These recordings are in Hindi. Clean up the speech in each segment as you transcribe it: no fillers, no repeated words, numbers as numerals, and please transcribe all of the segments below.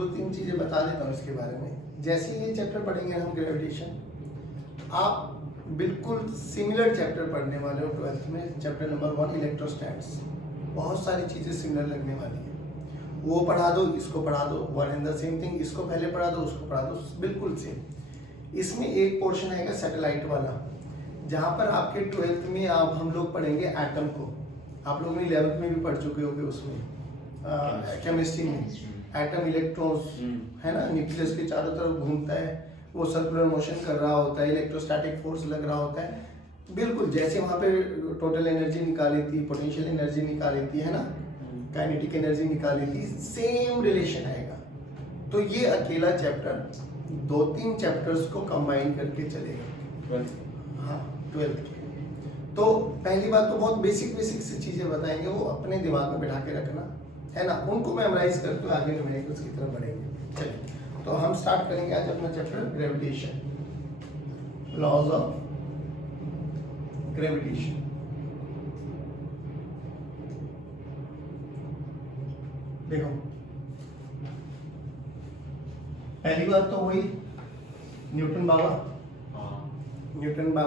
दो तीन चीजें बता देता हूँ इसके बारे में। जैसे ये चैप्टर पढ़ेंगे हम ग्रेविटेशन, आप बिल्कुल सिमिलर चैप्टर पढ़ने वाले हो 12th में, चैप्टर नंबर 1 इलेक्ट्रोस्टैट्स। बहुत सारी चीजें सिमिलर लगने वाली है, वो पढ़ा दो, इसको पढ़ा दो, one and the same thing, इसको पहले पढ़ा दो, उसको पढ़ा दो, बिल्कुल सेम। इसमें एक पोर्शन आएगा सैटेलाइट वाला, जहाँ पर आपके 12th में आप हम लोग पढ़ेंगे एटम को। आप लोगों ने 11th में भी पढ़ चुके होंगे उसमें, केमिस्ट्री में। एटम इलेक्ट्रॉन्स है ना, न्यूक्लियस के चारों तरफ घूमता है, वो सर्कुलर मोशन कर रहा होता है, इलेक्ट्रोस्टैटिक फोर्स लग रहा होता है। बिल्कुल जैसे वहाँ पे टोटल एनर्जी निकाली थी, पोटेंशियल एनर्जी निकाली थी, है ना, काइनेटिक एनर्जी निकाली थी, सेम रिलेशन आएगा। तो ये अकेला चैप्टर 2-3 चैप्टर्स को कंबाइन करके चलेगा। हाँ 12th के। तो पहली बात तो बहुत बेसिक सी चीजें बताएंगे, वो अपने दिमाग में बिठा के रखना है ना, उनको मेमोराइज करते हुए आगे न्यूमेरिकल्स की तरफ बढ़ेंगे। चलिए तो हम स्टार्ट करेंगे आज अपना chapter gravitation, laws of gravitation. देखो पहली बात तो वही न्यूटन बाबा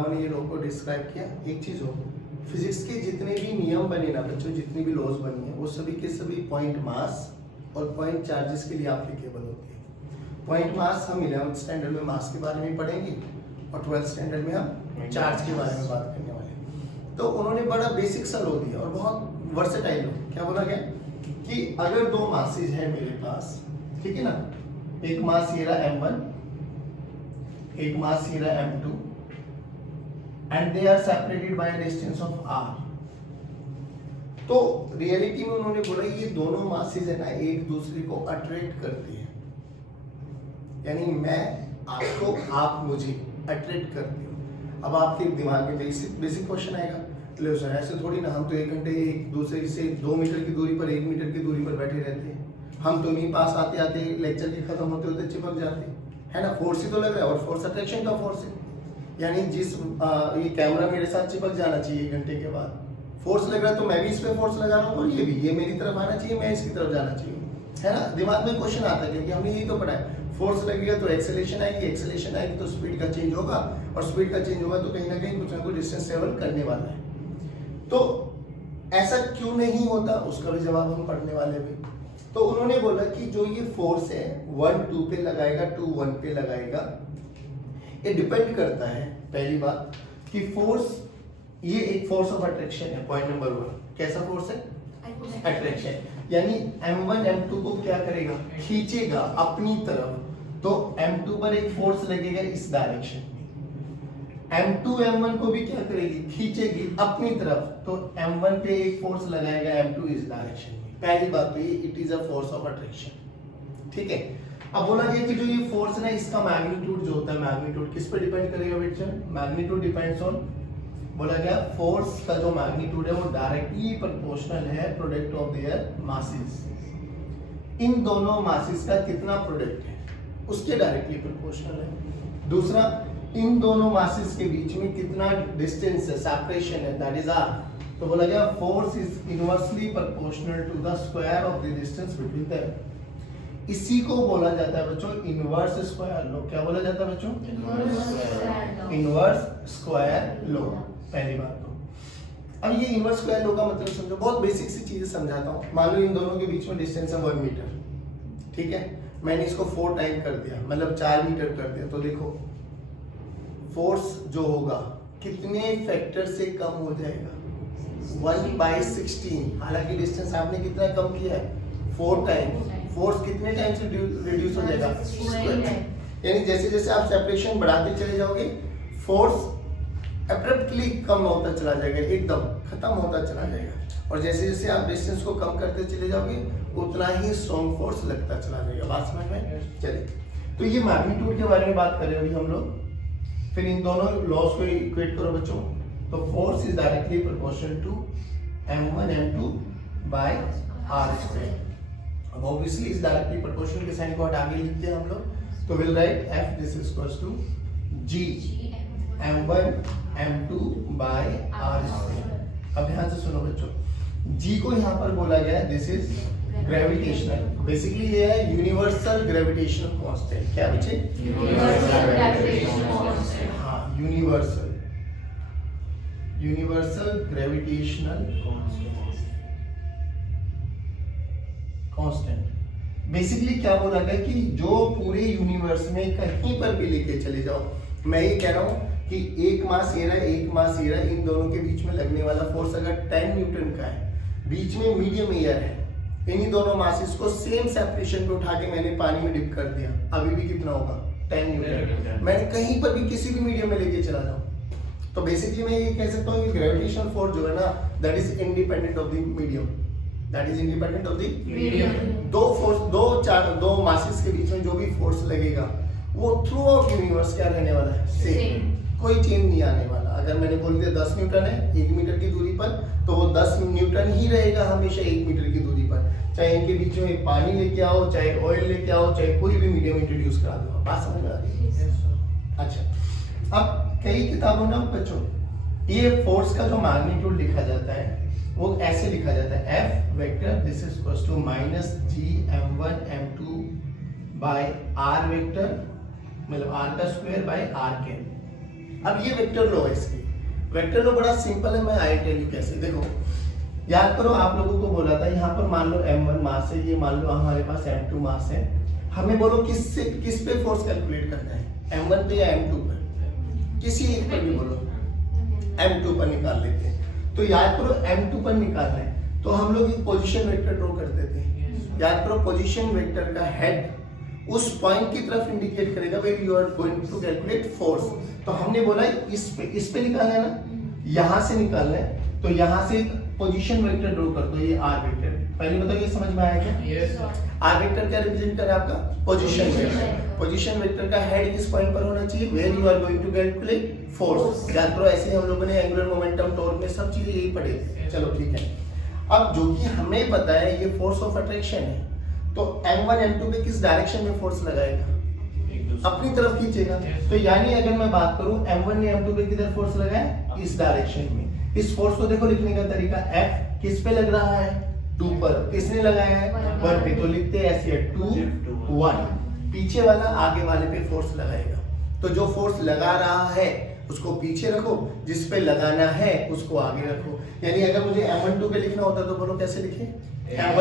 ने ये लॉ को डिस्क्राइब किया। एक चीज हो, फिजिक्स के जितने भी नियम बने ना बच्चों, जितनी भी लॉज बनी है, वो सभी के सभी पॉइंट मास और पॉइंट चार्जेस के लिए एप्लीकेबल होती है। पॉइंट मास हम 11th स्टैंडर्ड में मास के बारे में पढ़ेंगे और 12th स्टैंडर्ड में हम चार्ज के बारे में बात करने वाले हैं। तो उन्होंने बड़ा बेसिक सा लॉ दिया और बहुत वर्सेटाइल लॉ। क्या बोला गया कि अगर दो मासेज है मेरे पास, ठीक है ना, एक मास ये रहा m1, एक मास ये रहा m2, and they are separated by a distance of r। तो रियलिटी में उन्होंने बोला ये दोनों मासेज है ना एक दूसरे को अट्रैक्ट करती है, यानी मैं आपको, आप मुझे अट्रैक्ट करते हो। अब आपके दिमाग में बेसिक क्वेश्चन आएगा, लो सर ऐसे थोड़ी ना, हम तो 1 घंटे एक दूसरे से 2 मीटर की दूरी पर, 1 मीटर की दूरी पर बैठे रहते हैं, हम तो नहीं पास आते आते लेक्चर के खत्म होते होते चिपक जाते है ना। फोर्स ही तो लग रहा है, और फोर्स अट्रैक्शन का फोर्स है, यानी जिस ये कैमरा मेरे साथ चिपक जाना चाहिए 1 घंटे के बाद, फोर्स लग रहा है तो मैं भी इस पे फोर्स लगा रहा हूँ, और ये मेरी तरफ आना चाहिए, मैं इसकी तरफ जाना चाहिए, है ना। दिमाग में क्वेश्चन आता है क्योंकि हमने यही तो पढ़ा है, फोर्स लगेगा तो एक्सेलेरेशन आएगी, एक्सेलेरेशन आएगी तो स्पीड का चेंज होगा, और स्पीड का चेंज होगा तो कहीं ना कहीं कुछ ना कुछ डिस्टेंस ट्रेवल करने वाला है। तो ऐसा क्यों नहीं होता, उसका भी जवाब हम पढ़ने वाले भी। तो उन्होंने बोला कि जो ये फोर्स है 1 2 पे लगाएगा, 2 1 पे लगाएगा, ये डिपेंड करता है पहली बात कि फोर्स, ये एक फोर्स ऑफ अट्रैक्शन है, पॉइंट नंबर 1। कैसा फोर्स है? अट्रैक्शन, यानी m1 m2 को क्या करेगा, खींचेगा अपनी तरफ। तो m2 पर एक फोर्स लगेगा इस डायरेक्शन में, m2 m1 को भी क्या करेगी, खींचेगी अपनी तरफ। तो m1 पे एक फोर्स लगाएगा m2 इस डायरेक्शन में। पहली बात तो ये it is a force of attraction, ठीक है। अब बोला गया कि जो ये फोर्स है ना, इसका मैग्नीट्यूड जो होता है, मैग्नीट्यूड किस पे डिपेंड करेगा बेटा, मैग्नीट्यूड डिपेंड्स ऑन, बोला गया फोर्स का जो मैग्नीट्यूड है वो डायरेक्टली प्रोपोर्शनल है प्रोडक्ट ऑफ देयर मासेस। इन दोनों मासेस का कितना प्रोडक्ट है उसके डायरेक्टली प्रोपोर्शनल है। दूसरा, इन दोनों मासेस के बीच में कितना डिस्टेंस है, सेपरेशन है, दैट इज आर। तो बोला गया force is inversely proportional to the square of the distance between them. इसी को बोला जाता है बच्चों इनवर्स स्क्वायर लॉ। क्या बोला जाता है बच्चों? Inverse square law. पहली बात तो अब ये इनवर्स स्क्वायर लॉ का मतलब समझो, बहुत बेसिक सी चीजें समझाता हूँ। मान लो इन दोनों के बीच में डिस्टेंस है 1 मीटर, ठीक है, मैंने इसको 4 टाइम कर दिया, मतलब 4 मीटर कर दिया। तो देखो फोर्स जो होगा कितने फैक्टर से कम हो जाएगा, 1/16। हालांकि डिस्टेंस आपने कितना कम किया है, 4 टाइम। फोर्स कितने टाइम से रिड्यूस हो जाएगा, यानी जैसे जैसे आप सेपरेशन बढ़ाते चले जाओगे फोर्स एब्रप्टली कम होता चला जाएगा, एकदम खत्म होता चला जाएगा। और जैसे जैसे आप डिस्टेंस को कम करते चले जाओगे उतना ही स्ट्रॉन्ग फोर्स लगता चला जाएगा। बात समझ में? चलिए, तो ये मैग्नीट्यूड के बारे में बात कर रहे हैं अभी हम लोग। फिर इन दोनों लॉस को इक्वेट करो बच्चों। तो force is directly proportional to m1 m2 by r square. अब ऑब्वियसली इस डायरेक्टली प्रोपोर्शनल के साइन को हटा के लिखते हैं हम लोग। तो will write f this is equals to g m1 m2 by r square. अब ध्यान से सुनो बच्चों, g को यहाँ पर बोला गया है दिस इज ग्रेविटेशनल, बेसिकली ये है यूनिवर्सल ग्रेविटेशनल कांस्टेंट। क्या बच्चे? हाँ, यूनिवर्सल ग्रेविटेशनल कांस्टेंट। बेसिकली क्या बोला गया कि जो पूरे यूनिवर्स में कहीं पर भी लेके चले जाओ, मैं ये कह रहा हूँ कि एक मास ये रहा, एक मास ये रहा, इन दोनों के बीच में लगने वाला फोर्स अगर 10 न्यूटन का है, बीच में मीडियम एयर है, इन्हीं दोनों मासेस को सेम सेपरेशन पे उठा के मैंने पानी में डिप कर दिया, अभी भी कितना होगा? 10 न्यूटन। मैंने कहीं पर भी किसी भी मीडियम में लेके चला जाऊं, तो बेसिकली मैं ये कह सकता हूँ कि ग्रेविटेशनल फोर्स जो है ना, that is independent of the medium, that is independent of the medium. दो मासेस के बीच में जो भी फोर्स लगेगा वो थ्रू आउट यूनिवर्स क्या रहने वाला है? सेम, कोई चेंज नहीं आने वाला। अगर मैंने बोल दिया 10 न्यूटन है 1 मीटर की दूरी पर, तो वो 10 न्यूटन ही रहेगा हमेशा 1 मीटर की दूरी पर, चाहे इनके बीच में पानी लेके आओ, चाहे ऑयल लेके आओ, चाहे कोई भी मीडियम इंट्रोड्यूस करा दो। बात समझ में आ रही है? अच्छा, अब कई किताबों में बच्चों ये फोर्स का जो मैग्नीट्यूड लिखा जाता है वो ऐसे लिखा जाता है, F vector this is equals to -G_m1 m2 by r vector, मतलब r का स्क्वायर बाय r के। अब ये वेक्टर लो है, इसकी वेक्टर लो बड़ा सिंपल है, मैं आई टेल यू कैसे। देखो याद करो, आप लोगों को बोला था यहाँ पर मान लो m1 मास है, ये मान लो हमारे पास m2 मास है, हमें बोलो किस पे फोर्स कैलकुलेट करना है, m1 पे या m2 पर? किसी एक पर भी बोलो, m2 पर निकाल लेते हैं। तो याद करो m2 पर निकालना है तो हम लोग एक पोजीशन वेक्टर ड्रॉ करते थे। याद करो पोजीशन वेक्टर का हेड उस पॉइंट की तरफ इंडिकेट करेगा where you are going to calculate force. तो हमने बोला इस पे निकालना है ना, यहां से निकालना है, तो यहां से पोजीशन वेक्टर ड्रॉ कर दो, ये r वेक्टर। पहले बताओ ये समझ में आया क्या? यस। r वेक्टर क्या रिप्रेजेंट कर रहा है आपका? Position vector. पोजीशन वेक्टर का हेड किस पॉइंट पर होना चाहिए? Where you are going to calculate force. याद करो ऐसे हम लोगों ने एंगुलर मोमेंटम, टॉर्क में सब चीजें यही पढ़े थे। चलो ठीक है, अब जो कि हमें पता है ये फोर्स ऑफ अट्रैक्शन है, तो m1 m2 पे किस डायरेक्शन में फोर्स लगाएगा? अपनी तरफ खींचेगा। तो यानी अगर मैं बात करूं m1 ने m2 पे किधर फोर्स लगाया? इस डायरेक्शन में। इस फोर्स को देखो लिखने का तरीका, F किस पे लग रहा है? 2 पर। किसने लगाया है? 1 पे। तो लिखते हैं ऐसे 2 1, पीछे वाला आगे वाले पे फोर्स लगाएगा। तो जो फोर्स लगा रहा है उसको पीछे रखो, जिस पे लगाना है उसको आगे रखो। यानी अगर मुझे m1 पे लिखना होता तो बोलो कैसे लिखे? F1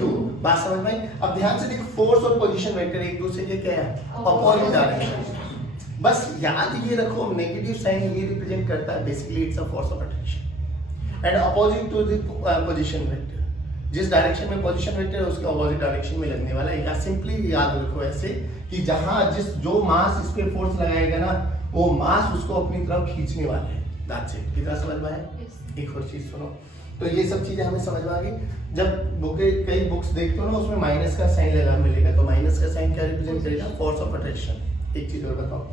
2। बात समझ में आई? अब ध्यान से देखो, फोर्स और पोजीशन वेक्टर एक दूसरे के क्या है? Opposite direction. बस याद ये रखो, नेगेटिव साइन ये रिप्रेजेंट करता है basically it's a force of attraction and opposite to the position vector. जिस डायरेक्शन में पोजीशन वेक्टर है उसके अपोजिट डायरेक्शन में लगने वाला है। या सिंपली याद रखो ऐसे कि जहां जो मास इस पे फोर्स लगाएगा ना, वो मास उसको अपनी तरफ खींचने वाला है। That's it. कितना समझ में आया? एक और चीज सुनो, तो ये सब चीजें हमें समझ में आ गई। जब कई बुक्स देखते हो ना उसमें माइनस का साइन लगा मिलेगा, तो माइनस का साइन क्या रिप्रेजेंट करेगा? Force of attraction. एक चीज और बताओ,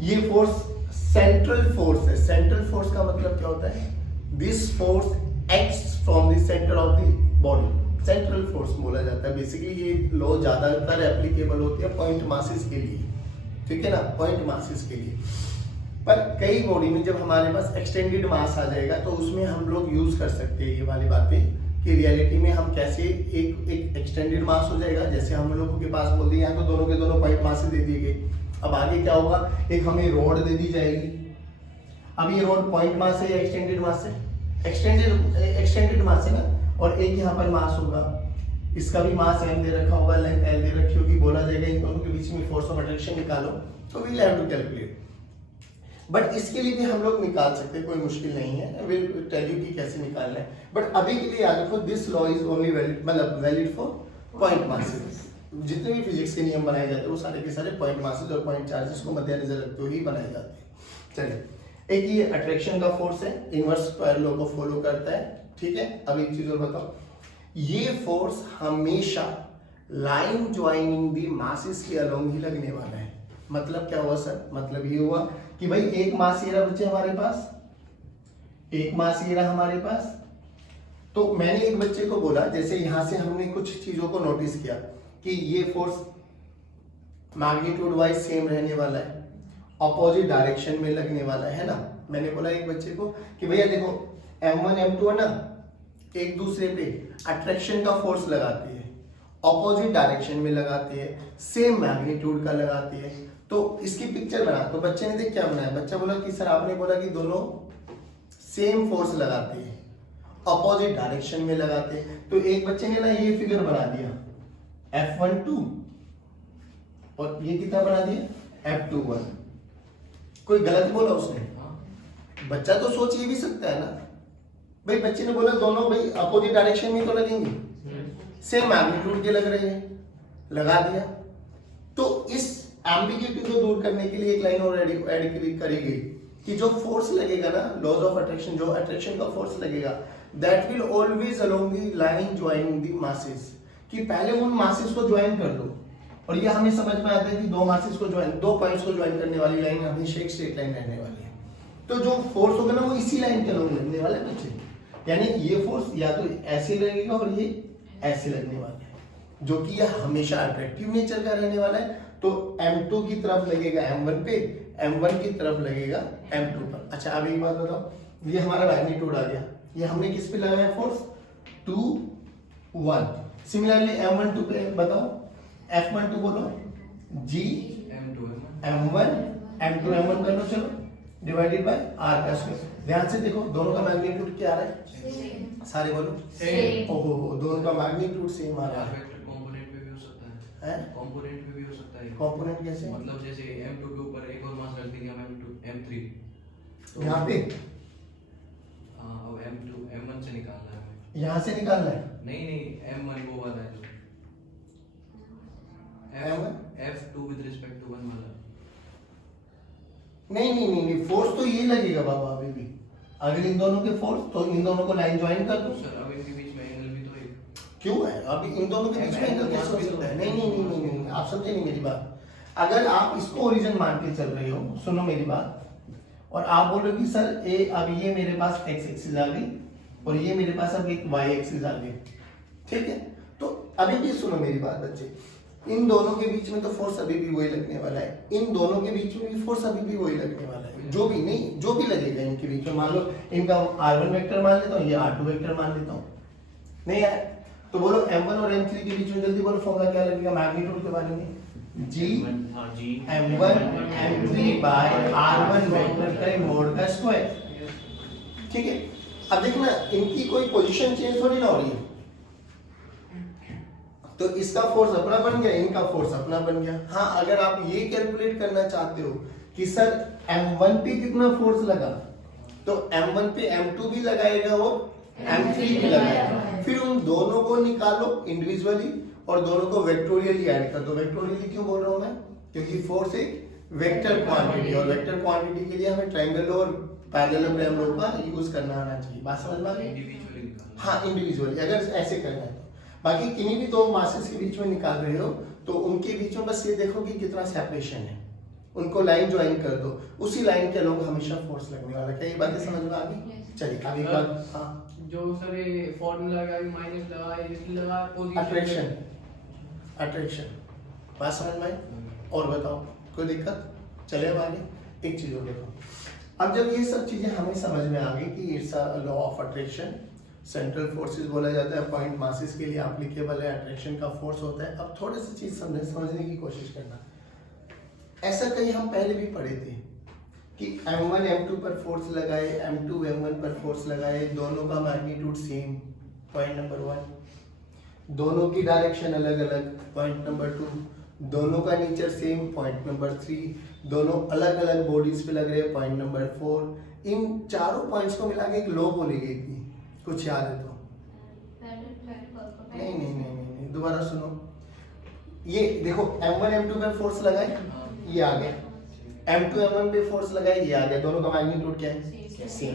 ये फोर्स सेंट्रल फोर्स है। सेंट्रल फोर्स का मतलब क्या होता है? This force acts from the centre of the body. Central force बोला जाता है। बेसिकली ये लॉ ज्यादातर एप्लीकेबल होती है पॉइंट मासेस के लिए, ठीक है ना, पॉइंट मासेस के लिए। पर कई बॉडी में जब हमारे पास एक्सटेंडेड मास आ जाएगा तो उसमें हम लोग यूज कर सकते हैं ये वाली बातें कि रियलिटी में हम कैसे एक एक्सटेंडेड मास हो जाएगा। जैसे हम लोगों के पास बोल दिए यहाँ तो दोनों के दोनों पॉइंट मासेस दे दिए गए। अब आगे क्या होगा? एक हमें रॉड दे दी जाएगी। अब ये रॉड पॉइंट मास है या एक्सटेंडेड मास है? एक्सटेंडेड मास है ना। और एक यहाँ पर मास होगा, इसका भी मास m दे रखा होगा, लेंथ l दे रखी होगी। बोला जाएगा इन दोनों के बीच में फोर्स ऑफ अट्रैक्शन निकालो, तो we will have to calculate. But इसके लिए भी हम लोग निकाल सकते हैं, कोई मुश्किल नहीं है। विल टेल यू कि कैसे निकालना है। बट अभी के लिए याद रखो, this law is only valid, मतलब वैलिड फॉर पॉइंट मासेस। जितने भी फिजिक्स के नियम बनाए जाते हैं वो सारे के सारे पॉइंट मासेस और पॉइंट चार्जेस को मद्देनजर रखते हुए ही बनाए जाते हैं। चलिए, एक ये अट्रैक्शन का फोर्स है, इनवर्स स्क्वायर लॉ को फॉलो करता है, ठीक है। अब एक चीज और बताओ, ये फोर्स हमेशा लाइन ज्वाइनिंग दी मासेस के अलोंग ही लगने वाला है। मतलब क्या हुआ सर? मतलब ये हुआ कि भाई एक मास ये रहा बच्चे हमारे पास, एक मास ये रहा हमारे पास। तो मैंने एक बच्चे को बोला, जैसे यहां से हमने कुछ चीजों को नोटिस किया कि ये फोर्स मैग्नीट्यूड वाइज सेम रहने वाला है, अपोजिट डायरेक्शन में लगने वाला है ना। मैंने बोला एक बच्चे को कि भैया देखो m1 m2 है ना, एक दूसरे पे अट्रैक्शन का फोर्स लगाती है, ऑपोजिट डायरेक्शन में लगाती है, सेम मैग्नीट्यूड का लगाती है। तो इसकी पिक्चर बना, तो बच्चे ने देख क्या बनाया, बच्चा बोला कि सर आपने बोला कि दोनों सेम फोर्स लगाते हैं, अपोजिट डायरेक्शन में लगाते हैं। तो एक बच्चे ने ना ये फिगर बना दिया F12 और ये कितना बना दिया F21। कोई गलत बोला उसने? बच्चा तो सोच ये भी सकता है ना भाई, बच्चे ने बोला दोनों भाई अपोजिट डायरेक्शन में तो लगेंगे, सेम मैग्नीट्यूड के लग रहे हैं, लगा दिया। तो इस एम्बिग्यूटी को दूर करने के लिए एक लाइन और ऐड करी गई कि जो फोर्स लगेगा ना, लॉज ऑफ अट्रैक्शन, जो अट्रैक्शन का फोर्स लगेगा, that will always along the line joining the masses, कि पहले उन मासेस को ज्वाइन कर दो। और ये हमें समझ में आता है कि दो मासेस को ज्वाइन, दो पॉइंट्स को ज्वाइन करने वाली लाइन हमेशा एक स्ट्रेट लाइन रहने वाली है। तो जो फोर्स होगा ना वो इसी लाइन के अलोंग लगने वाला है बच्चे, यानी ये फोर्स या तो ऐसे लगेगा और ये ऐसे लगने वाला है, जो कि यह हमेशा अट्रैक्टिव नेचर का रहने वाला है। तो M2 की तरफ लगेगा M1 पे, M1 की तरफ लगेगा M2 पर। अच्छा अब एक बात बताओ, ये हमारा मैग्नीट्यूड आ गया, ये हमने किस पे लगाया फोर्स 2 1। सिमिलरली M12 पे बताओ, F12 बोलो G M1 M2 M1 कर लो, चलो डिवाइडेड बाय R का स्क्वायर। ध्यान से देखो दोनों का मैग्नीट्यूड क्या आ रहा है, सारे बोलो सेम। ओहो दोनों का मैग्नीट्यूड सेम आ रहा है। कंपोनेंट में भी हो सकता है, कंपोनेंट में भी हो सकता है। कंपोनेंट कैसे? मतलब जैसे M2 के ऊपर एक और मास रख देंगे M2 M3, तो यहाँ पे अब M2 M1 से निकालना है, यहाँ से निकालना है। नहीं M1 वो वाला है जो F2 विद रिस्पेक्ट टू 1 वाला। नहीं, फोर्स तो ये लगेगा बाबा अभी भी, अगर इन दोनों के फोर्स, तो इन दोनों को लाइन ज्वाइन कर दो। सर अब इनके बीच में एंगल भी तो एक क्यों है? अभी इन दोनों के बीच में एंगल कैसे हो सकता है? नहीं, आप समझे नहीं मेरी बात। अगर आप इसको ओरिजिन मान के चल रहे हो, सुनो मेरी बात, और आप बोल रहे हो कि सर ए अब ये मेरे पास x एक्सिस आ गई और ये मेरे पास अब एक y एक्सिस आ गई, ठीक है? तो अभी भी सुनो मेरी बात बच्चे, इन दोनों के बीच में तो फोर्स अभी भी वही लगने वाला है, इन दोनों के बीच में भी फोर्स अभी भी वही लगने वाला है, जो भी लगेगा इनके बीच में। मान लो इनका R1 वेक्टर मान लेता हूँ, ये R2 वेक्टर मान लेता हूँ, नहीं है तो बोलो M1 और M3 के बीच में जल्दी बोलो फॉर्मूला क्या लगेगा मैग्नीट्यूड के बारे में, G M1 M3 by R1 vector का मोड का स्क्वायर, ठीक है? अब देखना इनकी कोई पोजीशन चेंज थोड़ी ना हो रही है, तो इसका फोर्स अपना बन गया, इनका फोर्स अपना बन गया। हाँ अगर आप ये कैलकुलेट करना चाहते हो कि सर M1 पे कितना फोर्स लगा, तो M1 पे M2 भी लगाएगा और M3 भी लगाएगा, फिर उन दोनों को निकालो इंडिविजुअली और दोनों को वेक्टोरियली ऐड कर दो। वेक्टोरियली क्यों बोल रहा हूं मैं? क्योंकि फोर्स एक वेक्टर क्वांटिटी, और वेक्टर क्वांटिटी के लिए हमें ट्रायंगल और पैरेललोग्राम लॉ का यूज करना आना चाहिए। बात समझ में आ गई? इंडिविजुअली। हाँ इंडिविजुअली अगर ऐसे करना है तो। बाकी किन्हीं भी दो मासेस के बीच में निकाल रहे हो तो उनके बीच में बस ये देखो कि कितना सेपरेशन है, उनको लाइन ज्वाइन कर दो, उसी लाइन के लोग हमेशा फोर्स लगने वाला। क्या ये बातें समझ में आ गई? चलिए आगे बात। हाँ जो सर ये फॉर्मूला लगा माइनस लगा इसलिए लगा अट्रैक्शन, अट्रैक्शन बात समझ में आई? और बताओ कोई दिक्कत? चले अब आगे। एक चीज और बताओ, अब जब ये सब चीजें हमें समझ में आ गई कि it's a law of attraction, central forces बोला जाता है, पॉइंट मासेस के लिए एप्लीकेबल है, अट्रैक्शन का फोर्स होता है। अब थोड़ी सी चीज समझने की कोशिश करना। ऐसा कहीं हम पहले भी पढ़े थे कि M1 M2 पर फोर्स लगाए, M2 M1 पर फोर्स लगाए, दोनों का मैग्नीट्यूड सेम, पॉइंट नंबर 1। दोनों की डायरेक्शन अलग अलग, पॉइंट नंबर 2। दोनों का नेचर सेम, पॉइंट नंबर 3। दोनों अलग अलग बॉडीज पे लग रहे हैं, पॉइंट नंबर 4। इन चारों पॉइंट्स को मिला के एक लॉ बोली गई थी, कुछ याद है तो? नहीं, दोबारा सुनो। ये देखो M1 M2 पे फोर्स लगाए, ये आ गया। M2 M1 पे फोर्स लगाए, ये आ गया। दोनों का मैग्नीट्यूड क्या है? सेम।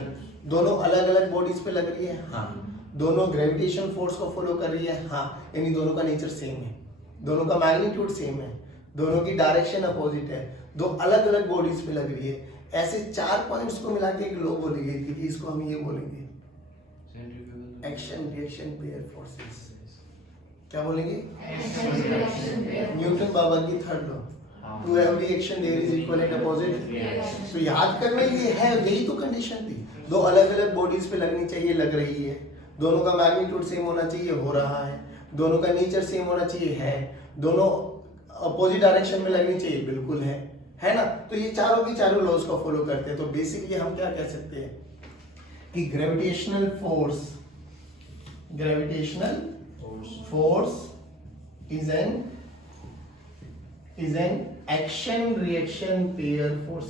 दोनों अलग अलग बॉडीज पे लग रही है, हाँ। दोनों ग्रेविटेशन फोर्स को फॉलो कर रही है, हाँ। यानी दोनों का नेचर सेम है, दोनों का मैग्नीट्यूड सेम है, दोनों की डायरेक्शन अपोजिट है, दो अलग अलग बॉडीज पे लग रही है। ऐसे चार पॉइंट्स को मिला के एक लॉ बोली गई थी कि इसको हम ये बोलेंगे एक्शन रिएक्शन पेयर फोर्सेस। क्या बोलेंगे? न्यूटन बाबा की third law, to every action there is equal and opposite. तो याद करना ये है, यही तो कंडीशन थी। दो अलग अलग बॉडीज पे लगनी चाहिए, लग रही है, दोनों का मैग्नीट्यूड सेम होना चाहिए, हो रहा है। दोनों का नेचर सेम होना चाहिए, है। दोनों अपोजिट डायरेक्शन में लगनी चाहिए, बिल्कुल है ना। तो ये चारों की चारों लॉज को फॉलो करते हैं। तो बेसिकली हम क्या कह सकते हैं कि gravitational force is an action reaction pair force,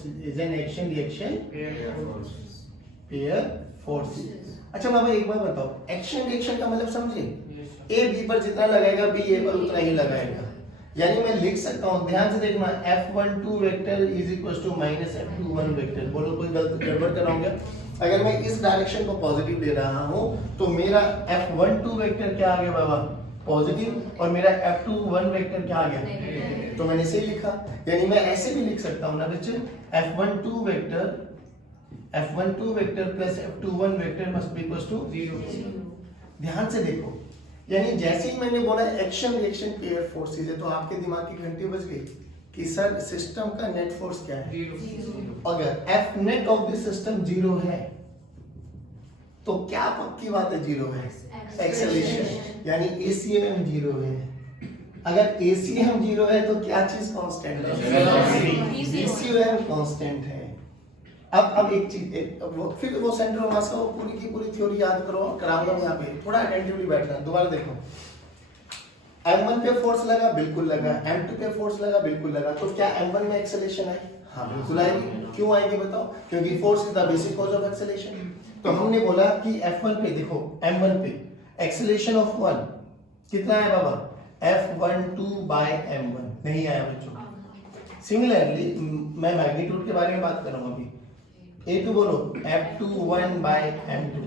pair forces. अच्छा बाबा एक बात बताओ, एक्शन रिएक्शन का मतलब समझे? ए बी पर जितना लगाएगा बी ए पर उतना ही लगाएगा। यानी मैं लिख सकता हूं, ध्यान से देखना, F12 vector is equal to minus F21 vector. बोलो कोई गलत गड़बड़ कराऊंगा? अगर मैं इस डायरेक्शन को पॉजिटिव ले रहा हूं तो मेरा F12 वेक्टर क्या आ गया बाबा? पॉजिटिव। और मेरा F21 वेक्टर क्या आ गया? तो मैंने इसे लिखा। यानी मैं ऐसे भी लिख सकता हूं ना बच्चे, F12 vector plus F21 vector must be equal to 0। ध्यान से देखो, यानी जैसे ही मैंने बोला एक्शन रिएक्शन पेयर फोर्सेस है, तो आपके दिमाग की घंटी बज गई कि सर सिस्टम का नेट फोर्स क्या है? 0। अगर F net of the system 0 है तो क्या पक्की बात है 0 है? एक्सेलरेशन, यानी ACM 0 है। अगर ACM 0 है तो क्या चीज कांस्टेंट है? VCM कांस्टेंट है। अब एक चीज फिर वो सेंटर ऑफ मास का पूरी की पूरी थ्योरी याद करो, कराऊंगा मैं यहाँ पे, थोड़ा अटेंटिवली बैठना। दोबारा देखो, M1 पे फोर्स लगा, बिल्कुल लगा। M2 पे फोर्स लगा, बिल्कुल लगा। तो क्या M1 में एक्सेलरेशन आई? हाँ बिल्कुल आएगी। क्यों आएगी बताओ? क्योंकि force is the basic cause of acceleration. तो हमने बोला कि F1 पे देखो, M1 पे एक्सेलरेशन ऑफ 1 कितना है बाबा? F12 बाय M1 नहीं आया बच्चों। सिमिलरली मैं मैग्नीट्यूड के बारे में बात कर रहा हूं अभी। A2 बोलो, F21 बाय M2।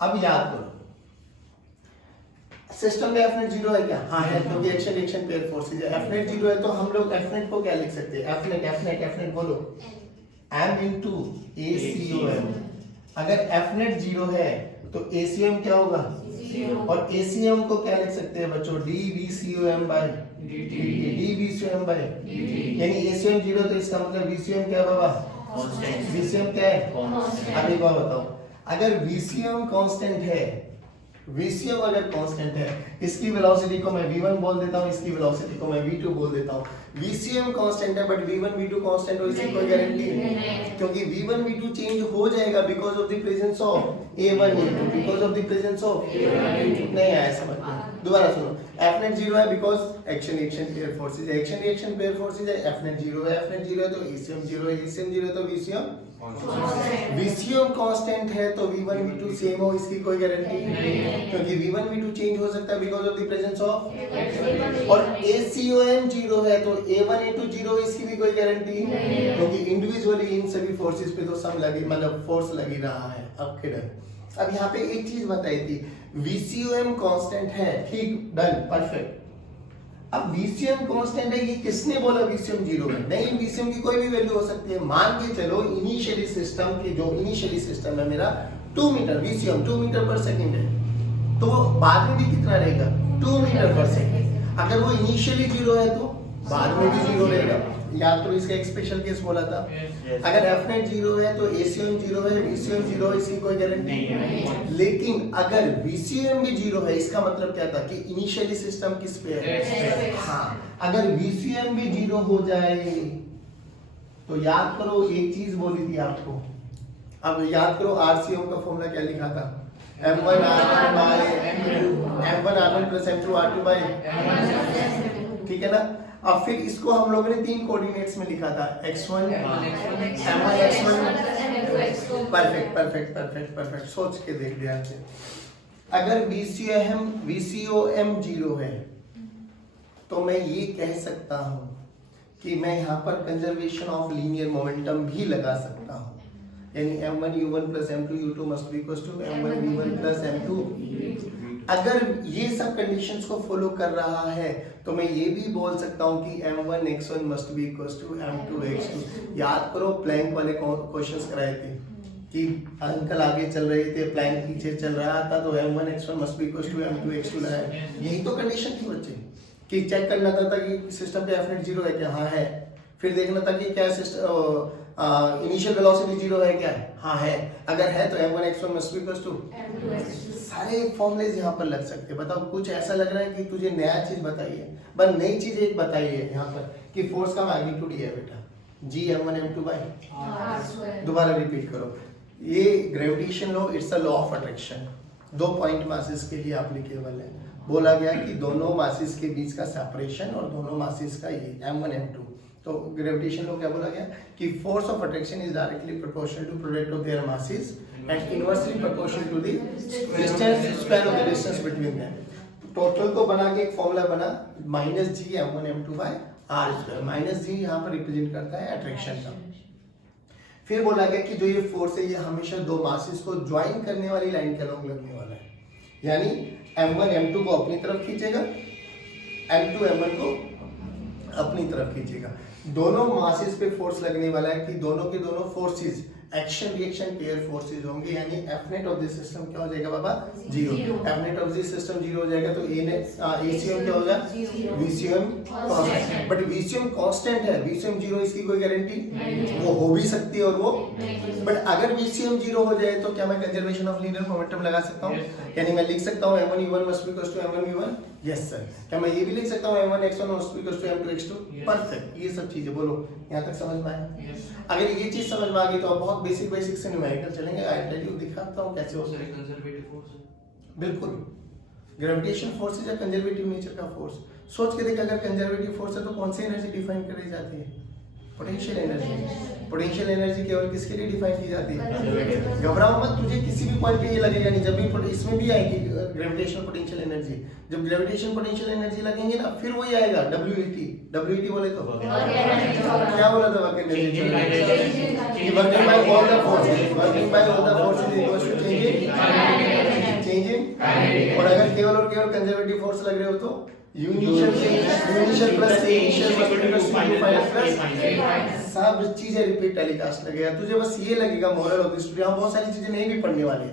अब याद करो, सिस्टम में Fnet 0 है क्या? हाँ है, क्योंकि एक्शन रिएक्शन पेयर फोर्सेस है। Fnet 0 है तो हम लोग Fnet को क्या लिख सकते हैं? Fnet बोलो, M into ACOM। अगर Fnet 0 है तो ACM क्या होगा? 0। और ACM को क्या लिख सकते हैं बच्चों? DVCOM बाय DVCOM बाय, यानी ACM 0 तो इसका मतलब VCM क्या है बाबा? VCM क्या है? अब एक बात बताओ, अगर VCM कांस्टेंट है, VCM अगर कांस्टेंट है, इसकी वेलोसिटी को मैं V1 बोल देता हूं, इसकी वेलोसिटी को मैं V2 बोल देता हूं। VCM कांस्टेंट है बट V1 V2 कांस्टेंट हो, इसकी कोई गारंटी नहीं, क्योंकि V1 V2 चेंज हो जाएगा because of the presence of A1 A2, because of the presence of नहीं आया समझ में। दोबारा सुनो, Fnet 0 है because action reaction pair forces है, एक्शन रिएक्शन पेयर फोर्सेस है। Fnet 0 है, Fnet 0 है तो ACM 0 है, ACM 0 है तो VCM कांस्टेंट है तो V1 V2 सेम हो, इसकी कोई गारंटी नहीं, क्योंकि V1 V2 चेंज हो सकता है because of the presence of. और ACOM 0 है तो A1 A2 0, इसकी भी कोई गारंटी नहीं, क्योंकि इंडिविजुअली इन सभी फोर्सेस पे तो सम लगी, मतलब फोर्स लगी रहा है। अब किधर, अब यहाँ पे एक चीज बताई थी, VCOM कांस्टेंट है, ठीक, डन, परफेक्ट। अब VCM कांस्टेंट है, ये किसने बोला VCM 0 है? नहीं, VCM की कोई भी वैल्यू हो सकती है। मान के चलो इनिशियली सिस्टम की, जो इनिशियली सिस्टम है मेरा 2 मीटर, VCM 2 मीटर पर सेकंड है, तो बाद में भी कितना रहेगा? 2 मीटर पर सेकंड। अगर वो इनिशियली 0 है तो बाद में भी 0 रहेगा। याद करो, इसका एक स्पेशल केस बोला था। अगर Fnet 0 है तो ACM 0 है, VCM 0 है, इसकी कोई गारंटी नहीं। लेकिन अगर VCM भी 0 है, इसका मतलब क्या था कि इनिशियली सिस्टम किस पे है? हाँ, अगर VCM भी 0 हो जाए तो याद करो, एक चीज बोली थी आपको। अब याद करो, RCM का फॉर्मूला क्या लिखा था? M1 R1 bye M1 R1 plus M2 R2 bye, ठीक है ना। अब फिर इसको हम लोगों ने 3 कोऑर्डिनेट्स में लिखा था, x1 M1 x1, परफेक्ट। सोच के देख लिया आपने। अगर VCOM 0 है तो मैं ये कह सकता हूं कि मैं यहाँ पर कंजर्वेशन ऑफ लीनियर मोमेंटम भी लगा सकता हूँ, यानी M1 U1 plus M2 U2 must be equal to M1 V1 plus M2। अगर ये सब कंडीशंस को फॉलो कर रहा है तो मैं ये भी बोल सकता हूँ कि M1 X1 must be equal to M2 X2। याद करो, प्लैंक वाले क्वेश्चंस कराए थे कि अंकल आगे चल रहे थे, प्लैंक पीछे चल रहा था, तो M1 X1 must be equal to M2 X2 लगाया। यही तो कंडीशन थी बच्चे, कि चेक करना था कि सिस्टम पे Fnet 0 है क्या? हाँ है। फिर देखना था कि क्या इनिशियल वेलोसिटी जीरो है क्या है? हाँ है। अगर है तो m1 x1 must be equals to सारे फॉर्मूलेज यहाँ पर लग सकते हैं। बताओ कुछ ऐसा लग रहा है कि तुझे नया चीज बताई है? बस नई चीज एक बताई है यहाँ पर कि फोर्स का मैग्नीट्यूड ये है बेटा, g m1 m2 by r²। दोबारा रिपीट करो, ये gravitation law, it's a law of attraction. दो पॉइंट मासेस के लिए एप्लीकेबल है। बोला गया कि दोनों मासेस के बीच का सेपरेशन और दोनों मासेस का ये m1 m2। तो ग्रेविटेशन लॉ क्या बोला गया कि force of attraction is directly proportional to product of their masses and inversely proportional to the distance square of the distance between them. Total को बना के एक फॉर्मूला बना -g m1 m2 by r²। -g यहाँ पर रिप्रेजेंट करता है अट्रैक्शन का। फिर बोला गया कि जो ये फोर्स है ये हमेशा दो मासेस को ज्वाइन करने वाली लाइन के अलॉन्ग लगने वाला है, यानी m1 m2 को अपनी तरफ खींचेगा, m2 m1 को अपनी तरफ खींचेगा। दोनों मासेस पे फोर्स लगने वाला है कि दोनों के दोनों forces action reaction pair forces होंगे, यानी F net of this system क्या हो जाएगा बाबा? Zero. F net of this system zero हो जाएगा तो ए नेट एसीएम क्या होगा? VCM constant. But VCM constant है, वीसीएम जीरो इसकी कोई गारंटी वो हो भी सकती है और वो, बट अगर वीसीएम जीरो हो जाए तो क्या मैं कंजर्वेशन ऑफ लीनियर मोमेंटम लगा सकता हूं? यानी मैं लिख सकता हूं m1 u1 must be equal to m1 v1। Yes sir. क्या मैं ये भी लिख सकता हूं m1 x1 must be equal to m2 x2? Perfect. ये सब चीजें बोलो यहां तक समझ में आया? अगर ये चीज समझ में आ गई तो आप बहुत बेसिक से न्यूमेरिकल चलेंगे। आई टेल यू, दिखाता हूं कैसे होता है। कंजर्वेटिव फोर्स बिल्कुल, gravitation force is a conservative nature का फोर्स। सोच के देख, अगर कंजर्वेटिव फोर्स है तो कौन सी एनर्जी डिफाइन करी जाती है? Potential energy. पोटेंशियल एनर्जी केवल किसके लिए डिफाइन की जाती है? घबराओ मत, तुझे किसी भी पॉइंट पे ये लगेगा नहीं। जब भी इसमें भी आएगी ग्रेविटेशनल पोटेंशियल एनर्जी, जब ग्रेविटेशन पोटेंशियल एनर्जी लगेंगे ना फिर वही आएगा WET। WET बोले तो क्या बोला था? Work energy, working by all the force, working by all the force is equal to changing. और अगर केवल और केवल कंजर्वेटिव फोर्स लग रहे हो तो इनिशियल प्लस इनिशियल प्लस सब चीजें रिपीट टेलीकास्ट लगेगा। तुझे बस ये लगेगा मोरल ऑफ द स्टोरी, हम बहुत सारी चीजें नहीं भी पढ़ने वाले,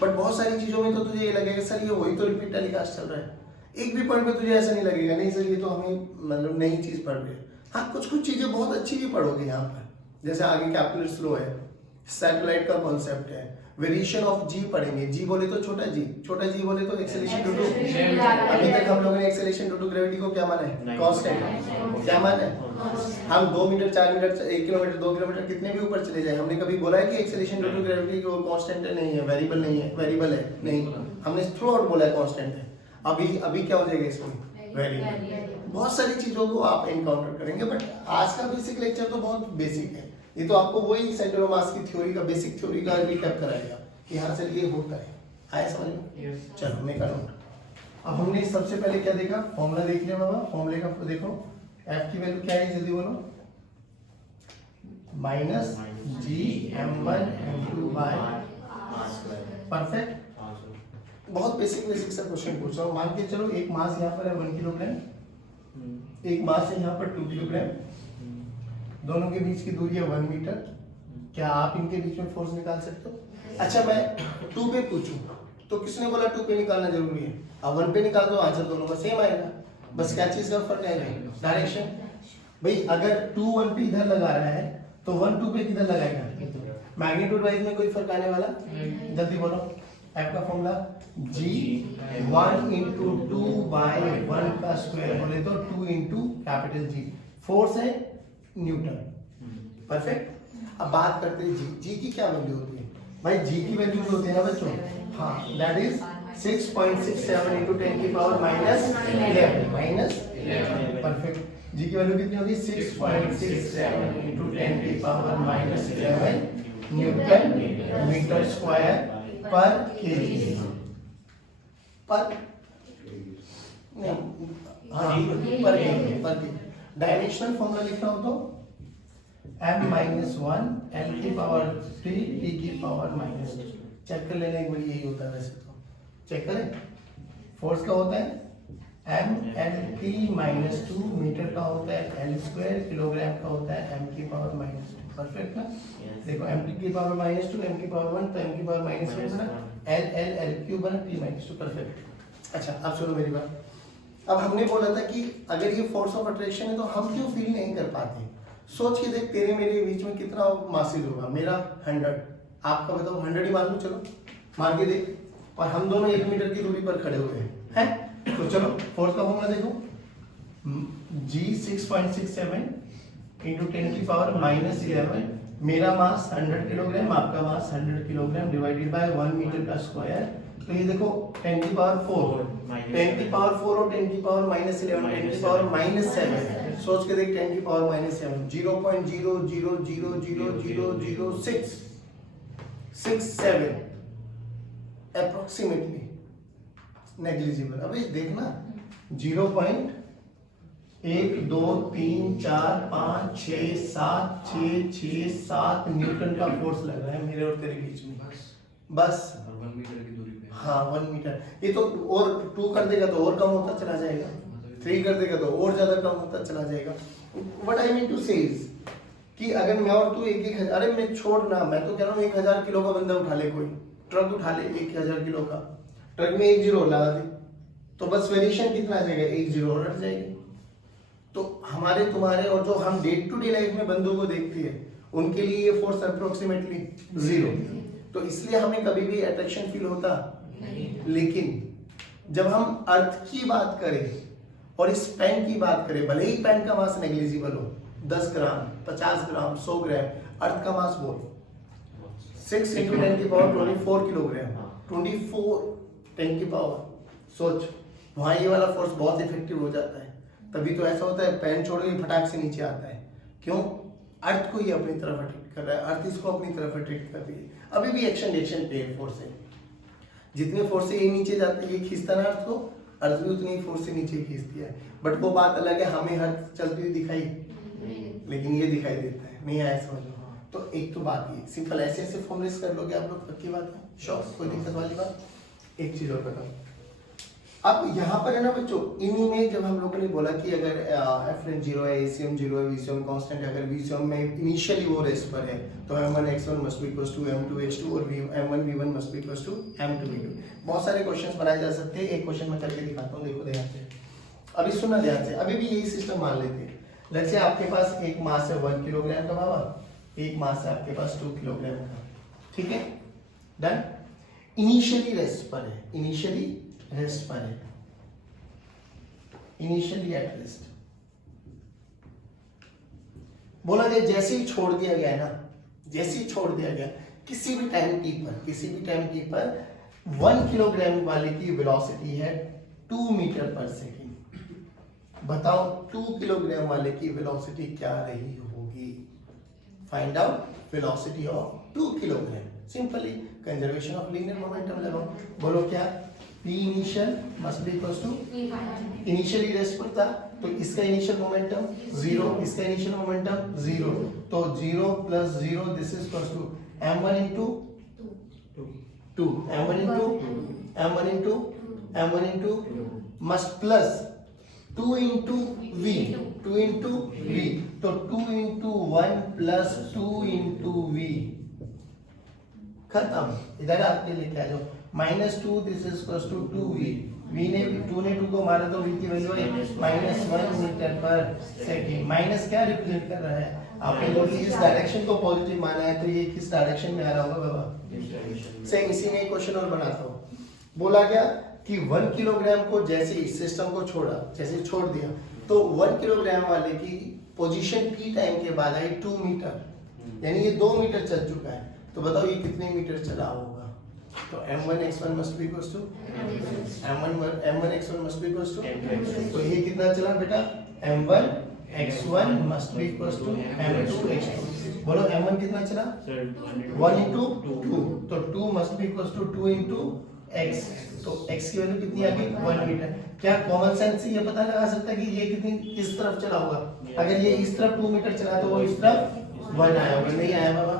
बट बहुत सारी चीजों में तो तुझे ये लगेगा सर ये वही तो रिपीट टेलीकास्ट चल रहा है। एक भी पॉइंट पे तुझे ऐसा नहीं लगेगा नहीं सर ये तो हमें मतलब नई चीज पढ़ रहे हैं। हाँ, कुछ कुछ चीजें बहुत अच्छी भी पढ़ोगे यहाँ पर, जैसे आगे कैपिटल स्लो है, सैटेलाइट का कॉन्सेप्ट है, वेरिएशन ऑफ जी पढ़ेंगे। जी बोले तो छोटा जी बोले तो एक्सेलरेशन ड्यू टू, अभी तक हम लोगों ने एक्सेलरेशन ड्यू टू ग्रेविटी को क्या माना है? कांस्टेंट। क्या माना है? हम 2 मीटर 4 मीटर 1 किलोमीटर 2 किलोमीटर कितने भी ऊपर चले जाए, हमने कभी बोला है कि एक्सेलरेशन ड्यू टू ग्रेविटी को कांस्टेंट नहीं है, वेरिएबल नहीं है? वेरिएबल है नहीं, हमने थ्रू आउट बोला है कांस्टेंट है। अभी क्या हो जाएगा इसमें? वेरिएबल। बहुत सारी चीजों को आप एनकाउंटर करेंगे, बट आज का बेसिक लेक्चर तो बहुत बेसिक है। ये तो आपको वही सेंटर ऑफ मास की थ्योरी का बेसिक थ्योरी का रिकैप कराएगा कि हाँ सर ये होता है। आया समझ में? चलो मेक अ नोट। अब हमने सबसे पहले क्या देखा? फॉर्मूला देख लिया बाबा। फॉर्मूले का देखो, f की वैल्यू क्या है जल्दी बोलो? -g m1 m2 by r²। Perfect. बहुत बेसिक सा क्वेश्चन पूछ रहा हूँ। मान के चलो एक मास यहाँ पर है 1 किलोग्राम, एक मास है यहाँ पर 2 किलोग्राम, दोनों के बीच की दूरी है 1 मीटर। क्या आप इनके बीच में फोर्स निकाल सकते हो? अच्छा मैं 2 पे पूछूं तो किसने बोला 2 पे निकालना जरूरी है? आप 1 पे निकाल दो, आंसर दोनों का सेम आएगा, बस क्या चीज का फर्क आएगा? डायरेक्शन। भाई अगर 2 1 पे इधर लगा रहा है तो 1 2 पे किधर लगाएगा? मैग्नीट्यूड वाइज में कोई फर्क आने वाला? जल्दी बोलो। f का फॉर्मूला g 1 into 2 by 1 का स्क्वायर बोले तो 2 into कैपिटल G। फोर्स है न्यूटन। परफेक्ट। अब बात करते हैं जी की क्या वैल्यू होती है? भाई जी की वैल्यू जो होती है ना बच्चों, हाँ दैट इज 6.67 into 10 की पावर -11। परफेक्ट। जी की वैल्यू कितनी होगी? 6.67 into 10 की पावर -11 न्यूटन मीटर स्क्वायर पर केजी। पर डायमेंशनल फॉर्मूला लिखना हो तो m-1 l की पावर 3 t की पावर -2। चेक कर लेना एक बार, यही होता है वैसे तो। चेक करें। फोर्स का होता है m(l)(t)-2, मीटर का होता है l², किलोग्राम का होता है m की पावर -2। परफेक्ट ना? देखो m की पावर -2, m की पावर 1 तो m की पावर -1 बना, l बना t-2। परफेक्ट। अच्छा अब सुनो मेरी बात। अब हमने बोला था कि अगर ये फोर्स ऑफ अट्रैक्शन है तो हम क्यों फील नहीं कर पाते? सोच के देख, तेरे मेरे बीच में कितना मासेज होगा? मेरा 100, आपका बताओ 100 ही मान लो, चलो मान के देख। और हम दोनों 1 मीटर की दूरी पर खड़े हुए हैं। तो चलो फोर्स का फॉर्मूला देखो, G 6.67 इंटू 10 की पावर -11। मेरा मास 100 किलोग्राम, आपका मास 100 किलोग्राम डिवाइडेड बाय 1 मीटर का स्क्वायर। तो ये देखो 10 की पावर 4, 10 की पावर 4 और 10 की पावर -11, 10 की पावर -7। सोच के देख, 10 की पावर -7 0.000000667 अप्रोक्सीमेटली नेग्लिजिबल। अभी देखना 0.1 2 3 4 5 6 7 6 न्यूटन का फोर्स लग रहा है मेरे और तेरे बीच में, बस। और 1 मीटर की दूरी पे। हाँ 1 मीटर। ये तो और 2 कर देगा तो और कम होता चला जाएगा, 3 कर देगा तो और ज्यादा कम होता चला जाएगा। व्हाट आई मीन टू से इज कि अगर मैं और तू एक हजार, अरे मैं छोड़ ना, मैं तो कह रहा हूँ 1000 किलो का बंदा उठा ले, कोई ट्रक उठा ले 1000 किलो का, ट्रक में 1 जीरो लगा दे तो बस वेरिएशन कितना आ जाएगा, 1 जीरो हट जाएगी। तो हमारे तुम्हारे और जो हम डे टू डे लाइफ में बंदों को देखते हैं उनके लिए ये फोर्स अप्रोक्सीमेटली 0। तो इसलिए हमें कभी भी अट्रैक्शन फील होता नहीं। लेकिन जब हम अर्थ की बात करें और इस पेन की बात करें, भले ही पेन का मास नेग्लिजिबल हो, 10 ग्राम 50 ग्राम 100 ग्राम, अर्थ का मास बोल 6 इंटू 10 की पावर 24 किलोग्राम, 24 10 की पावर। सोच वहां ये वाला फोर्स बहुत इफेक्टिव हो जाता है। तभी तो ऐसा होता है पेन छोड़ के फटाक से नीचे आता है। क्यों? अर्थ को ये अपनी तरफ अट्रैक्ट कर रहा है, अर्थ इसको अपनी तरफ अट्रैक्ट कर रही है। अभी भी एक्शन रिएक्शन पे फोर्स है, जितने फोर्स से ये नीचे जाते हैं, ये खींचता ना अर्थ को, अर्थ भी उतनी ही फोर्स से नीचे खींचती है। बट वो बात अलग है, हमें अर्थ चलती हुई दिखाई, लेकिन ये दिखाई देता है, नहीं आया समझ लो। तो एक तो बात ये सिंपल ऐसे ऐसे फॉर्मुलेट कर लोगे आप लोग, पक्की बात है, श्योर, कोई दिक्कत वाली बात। एक चीज और बताओ, अब यहाँ पर है ना बच्चों, इन्हीं में जब हम लोगों ने बोला कि अगर F0 0 है, ACM 0 है, VCM कांस्टेंट है, अगर VCM में इनिशियली वो रेस्ट पर है तो M1 X1 must B equals to M2 H2 और M1 V1 must be equals to M2 V2। बहुत सारे क्वेश्चंस बनाए जा सकते हैं, एक क्वेश्चन मैं करके दिखाता हूँ, देखो ध्यान से। अभी सुनना ध्यान से, अभी भी यही सिस्टम मान लेते हैं। लेट्स से आपके पास एक मास है 1 किलोग्राम का बाबा, एक मास है आपके पास 2 किलोग्राम का, ठीक है, डन। इनिशियली रेस्ट पर है, इनिशियली रेस्ट पर है, इनिशियली एट रेस्ट। बोला गया जैसे ही छोड़ दिया गया है ना, जैसे ही छोड़ दिया गया किसी भी टाइम टी पर, किसी भी टाइम टी पर 1 किलोग्राम वाले की वेलोसिटी है 2 मीटर पर सेकेंड। बताओ 2 किलोग्राम वाले की वेलोसिटी क्या रही होगी? Find out velocity of 2 kilogram. Simply conservation of linear momentum लगाओ। बोलो क्या? P initial must be equal to, initially rest पर था तो इसका इनिशियल मोमेंटम 0, इसका इनिशियल मोमेंटम 0, तो 0 plus 0 this is equal to m1 into 2, m1 into m1 into m1 into must plus 2 into v, 2 into v, तो 2 into 1 प्लस 2 into v, खत्म। इधर आपके लेके आ जाओ, -2 this is equal to 2v, v ने 2 ने 2 को मारा तो v की वैल्यू है -1 मीटर पर सेकंड। माइनस क्या रिप्रेजेंट कर रहा है? आपने बोली इस डायरेक्शन को पॉजिटिव माना है तो ये किस डायरेक्शन में आ रहा होगा बाबा? सेम इसी में एक क्वेश्चन और बनाता हूँ। बोला गया कि 1 किलोग्राम को जैसे इस सिस्टम को छोड़ा, जैसे छोड़ दिया तो 1 किलोग्राम वाले की पोजीशन t टाइम के बाद आई 2 मीटर, यानी ये 2 मीटर चल चुका है। तो बताओ ये कितने मीटर चला होगा? तो m1 x1 must be equals to m1 x1 must be equals to, तो ये कितना चला बेटा? m1 x1 must be equals to m2 x2। बोलो m1 कितना चला? 1 into 2, तो 2 must be equals to 2 into x, तो x की वैल्यू कितनी आ गई? 1 मीटर। क्या कॉमन सेंस से ये पता लगा सकता है कि ये कितनी किस तरफ चला होगा? अगर ये इस तरफ 2 मीटर चला तो वो इस तरफ 1 आया होगा, नहीं आया बाबा?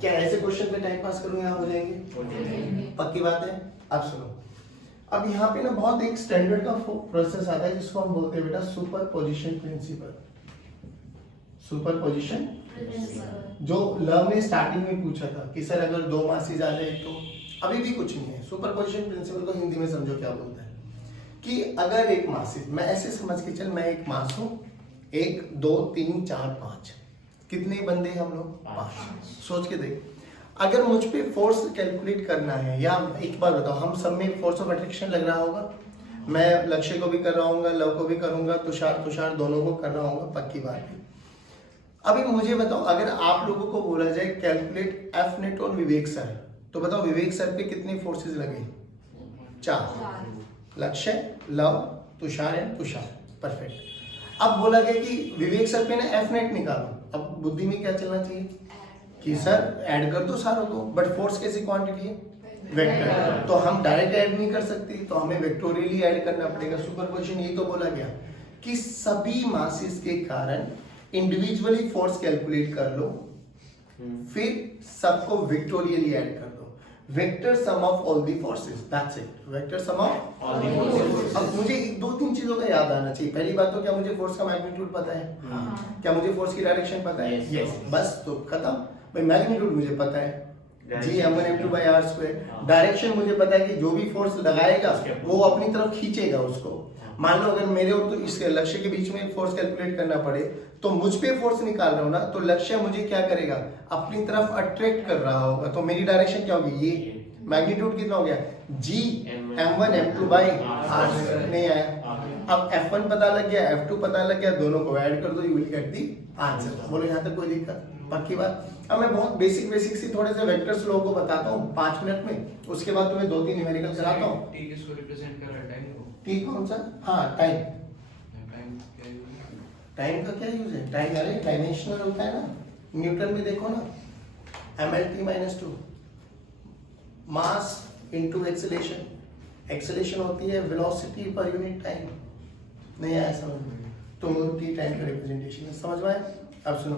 क्या ऐसे क्वेश्चन पे टाइम पास करूं यहाँ हो जाएंगे? पक्की बात है। अब सुनो, अब यहाँ पे ना बहुत एक स्टैंडर्ड का प्रोसेस आता है जिसको हम बोलते हैं बेटा सुपरपोजिशन प्रिंसिपल। सुपरपोजिशन जो लव ने स्टार्टिंग में पूछा था कि सर अगर 2 मासेज आ जाए तो, अभी भी कुछ नहीं है। सुपरपोजिशन प्रिंसिपल को हिंदी में समझो क्या बोलता है कि अगर एक मासेज, मैं ऐसे समझ के चल, मैं एक मास हूँ, 1 2 3 4 5 कितने बंदे हैं हम लोग? 5। सोच के देख, अगर मुझ पे फोर्स कैलकुलेट करना है, या एक बार बताओ, हम सब में फोर्स ऑफ अट्रैक्शन लग रहा होगा। मैं लक्ष्य को भी कर रहा हूँ, लव को भी करूंगा, तुषार दोनों को कर रहा हूँ, पक्की बात है। अभी मुझे बताओ, अगर आप लोगों को बोला जाए कैलकुलेट एफ नेट और विवेक सर, तो बताओ विवेक सर पे कितनी फोर्सेस लगे? 4। लक्ष्य, love, Tushar and Tushar, perfect. अब बोला गया कि विवेक सर पे ना एफ नेट निकालो। अब बुद्धि में क्या चलना चाहिए कि सर ऐड कर दो सारों को, बट फोर्स कैसी क्वांटिटी है? वेक्टर। तो हम डायरेक्ट ऐड नहीं कर सकते, तो हमें वेक्टोरियली ऐड करना पड़ेगा। सुपरपोजिशन यही तो बोला गया कि सभी मासेस के कारण इंडिविजुअली फोर्स कैलकुलेट कर लो, फिर सबको वेक्टोरियली ऐड कर दो। Vector sum of all the forces, that's it. Vector sum of all the forces. अब मुझे 2-3 चीजों का याद आना चाहिए। पहली बात तो क्या मुझे फोर्स का मैग्नीट्यूड पता है? क्या मुझे फोर्स की डायरेक्शन पता है? यस। बस तो खत्म भाई। मैग्नीट्यूड मुझे पता है, जी m1 m2 by r²। Direction मुझे पता है कि जो भी फोर्स लगाएगा वो अपनी तरफ खींचेगा उसको। मान लो अगर मेरे और तो इसके लक्ष्य के बीच में फोर्स कैलकुलेट करना पड़े, तो मुझ पे फोर्स निकाल रहा हूं ना, तो लक्ष्य मुझे क्या करेगा? अपनी तरफ अट्रैक्ट कर रहा होगा। तो मेरी डायरेक्शन क्या होगी? ये मैग्नीट्यूड कितना हो गया? जी m1 m2 by r² नहीं आया। अब f1 पता लग गया, f2 पता लग गया, दोनों को ऐड कर दो, you will get the answer. बोलो यहाँ तक कोई दिक्कत? पक्की बात। अब मैं बहुत बेसिक सी थोड़े से वेक्टर्स लोगों को बताता हूँ 5 मिनट में, उसके बाद तुम्हें 2-3 न्यूमेरिकल कराता हूँ। टी किसको रिप्रेजेंट कर रहा है? टाइम को? टी कौन सा? हाँ, टाइम। टाइम क्या यूज है? टाइम का क्या यूज है? टाइम अरे डायमेंशनल होता है ना। न्यूटन में देखो ना, mlt-2 mass into acceleration. Acceleration होती है वेलोसिटी पर यूनिट टाइम। नहीं आया समझ में? तो टी टाइम का रिप्रेजेंटेशन है। समझ में आया? अब सुनो,